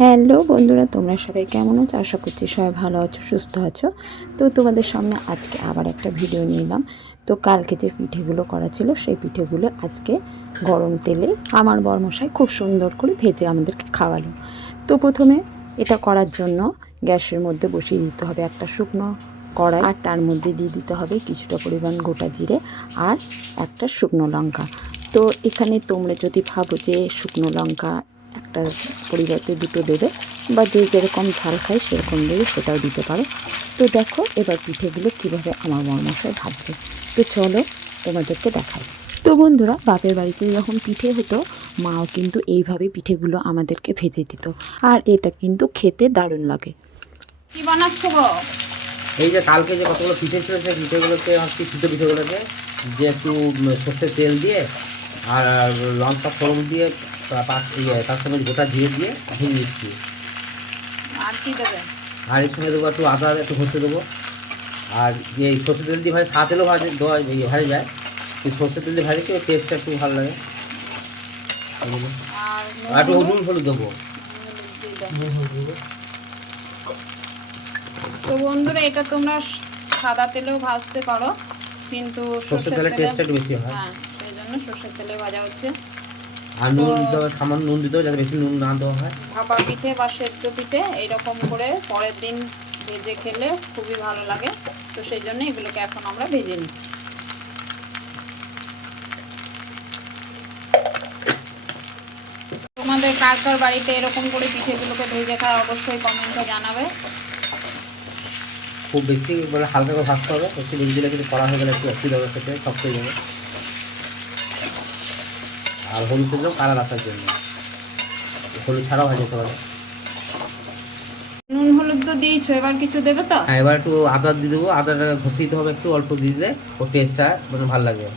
Hello বন্ধুরা, তোমরা সবাই কেমন আছো? আশা করছি সবাই ভালো আছো, সুস্থ আছো। তো তোমাদের সামনে আজকে আবার একটা ভিডিও নিলাম। তো কালকে যে পিঠেগুলো করা ছিল সেই পিঠেগুলো আজকে গরম তেলে আমার বরমশাই খুব সুন্দর করে ভেজে আমাদেরকে খাওয়ালো। তো প্রথমে এটা করার জন্য গ্যাসের মধ্যে বসিয়ে দিতে হবে একটা শুকনো কড়াই, আর তার মধ্যে দিয়ে দিতে হবে কিছুটা পরিমাণ গোটা জিরে আর একটা শুকনো লঙ্কা। তো এখানে তোমরা যদি ভাবো যে শুকনো লঙ্কা একটা পরিবর্তে দুটো দেবে, বা যে যেরকম ঝাল খায় সেরকম দেবে, সেটাও দিতে পারো। তো দেখো এবার পিঠেগুলো কীভাবে আমার বরমশাই ভাজছে। তো চলো তোমাদেরকে দেখাই। তো বন্ধুরা, বাপের বাড়িতে যখন পিঠে হতো, মাও কিন্তু এইভাবে পিঠেগুলো আমাদেরকে ভেজে দিত, আর এটা কিন্তু খেতে দারুণ লাগে। কি বানাচ্ছ গো? এই যে কালকে যে কতগুলো পিঠে ছিল সেই পিঠেগুলোকে হচ্ছে সিদ্ধ পিঠেগুলোকে যে একটু সর্ষের তেল দিয়ে আর লঙ্কা ফোড়ন দিয়ে তার সঙ্গে গোটা জিরে দিয়ে ভেজে দিচ্ছি। আর কি দেবে? আর এর সঙ্গে দেবো একটু আদা, একটু ঘষে দেবো। আর এই সর্ষের তেল দিয়ে ভাজে, সাদা তেলও ভাজা যায়, কিন্তু সর্ষের তেল দিয়ে ভাজলে ওর টেস্টটা একটু ভালো লাগে। আর একটু নুন হলুদ দেবো। তো বন্ধুরা, এটা তোমরা সাদা তেলেও ভাজতে পারো, কিন্তু সর্ষের তেলের টেস্টটা একটু বেশি হয়। হ্যাঁ, সেই জন্য সর্ষের তেলে ভাজা হচ্ছে। আর নুন দিতে হবে, সামান্য নুন দিতে হবে যাতে বেশি নুন না দেওয়া হয়। ভাপা পিঠে বা সেদ্ধ পিঠে এইরকম করে পরের দিন ভেজে খেলে খুবই ভালো লাগে। তো সেই জন্য এগুলোকে এখন আমরা ভেজে নিচ্ছি। তোমাদের কার কার বাড়িতে এরকম করে পিঠেগুলোকে ভেজে খায় অবশ্যই কমেন্টে জানাবে। খুব বেশি বলে হালকা করে ভাজতে হবে, একটু বেশি দিলে কিন্তু কড়া হয়ে গেলে একটু অসুবিধা হবে, খেতে শক্ত হয়ে যাবে। আর হলুদ দিলেও কালার আসার জন্য, হলুদ ছাড়াও ভাজতে পারে। নুন হলুদ তো দিয়েছো, এবার কিছু দেবে তো? হ্যাঁ, এবার একটু আদা দিয়ে দেবো। আদাটা ঘষে দিতে হবে, একটু অল্প দিয়ে দিলে ওর টেস্টটা মানে ভালো লাগবে।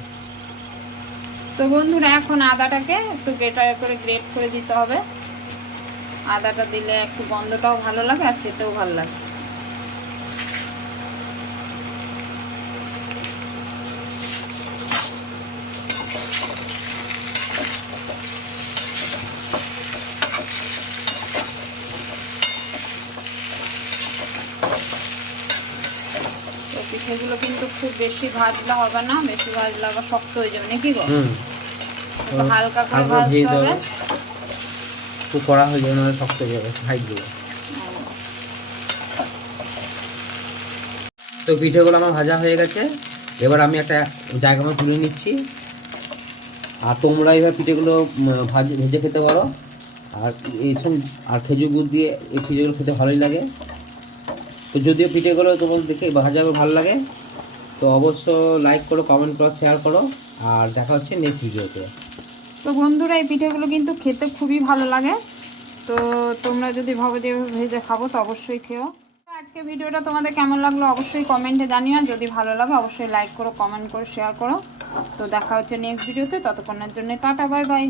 তো বন্ধুরা, এখন আদাটাকে একটু গ্রেট করে দিতে হবে। আদাটা দিলে একটু গন্ধটাও ভালো লাগে আর খেতেও ভালো লাগে। তো পিঠেগুলো কিন্তু খুব বেশি ভাজলে হবে না, বেশি ভাজলে আবার শক্ত হয়ে যাবে নাকি গো? একটু হালকা করে ভাজতে হবে। খুব কড়া হয়ে যাবে, নাহলে শক্ত হয়ে যাবে সাইডগুলো। তো পিঠেগুলো আমার ভাজা হয়ে গেছে, এবার আমি একটা জায়গা মতো তুলে নিচ্ছি। আর তোমরা এইভাবে পিঠেগুলো ভেজে খেতে পারো। আর এইসব আর খেজুর গুড় দিয়ে এই পিঠেগুলো খেতে ভালোই লাগে। তো যদিও পিঠেগুলো তোমাদের দেখে ভাজাগুলো ভালো লাগে, তো অবশ্য লাইক করো, কমেন্ট করো, শেয়ার করো। আর দেখা হচ্ছে নেক্সট ভিডিওতে। তো বন্ধুরা, এই পিঠেগুলো কিন্তু খেতে খুবই ভালো লাগে। তো তোমরা যদি ভাবো যে ভেজে খাবো, তো অবশ্যই খেও। আজকে ভিডিওটা তোমাদের কেমন লাগলো অবশ্যই কমেন্টে জানিও। যদি ভালো লাগে অবশ্যই লাইক করো, কমেন্ট করো, শেয়ার করো। তো দেখা হচ্ছে নেক্সট ভিডিওতে। ততক্ষণের জন্য টাটা, বাই বাই।